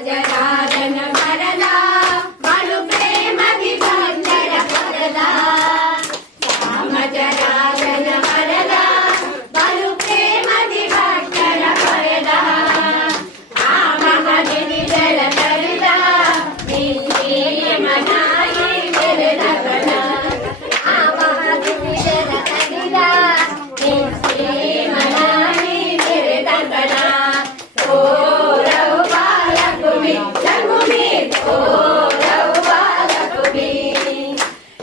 ಗಜರಾಜನ ಬರದ ಬಲು ಪ್ರೇಮದಿ ಭಕ್ತರ ಪರದ ರಾಮಜರಾಜನ ಬರದ ಬಲು ಪ್ರೇಮದಿ ಭಕ್ತರ ಪರದ ಆ ಮಹದಿನಿಗಳ ಕರೆದ ನಿನ್ನೆ ಮನಾಯಿ ಬೆರೆದವನ ಆ ಮಹದಿನಿಗಳ ಕರೆದ ನಿನ್ನೆ ಮನಾಯಿ ಬೆರೆದವನ ಓ ರಘು ಬಾಲಕುಮಿ ಲಘುಮಿ ಓ ರಘು ಬಾಲಕುಮಿ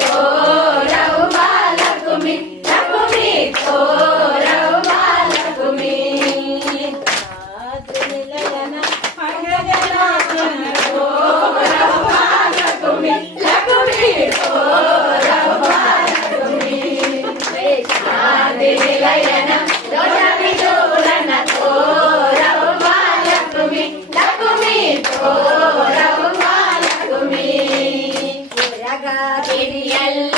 ಓ ರಘು ಬಾಲಕುಮಿ ಲಘುಮಿ ಓ ರಘು ಬಾಲಕುಮಿ ನಿಲಯನ ಭಗಜನಾಥನ ಓ ರಘು ಬಾಲಕುಮಿ ಲಘುಮಿ ಓ ರಘು ಬಾಲಕುಮಿ ಆದಿ ನಿಲಯನ ದೊಡ್ಡ ವಿದೂರನ ಓ ರಘು ಬಾಲಕುಮಿ ಲಘುಮಿ ಓ ರಘು ಬಾಲಕುಮಿ ಜಗಗಿರಿಯಲ್ಲ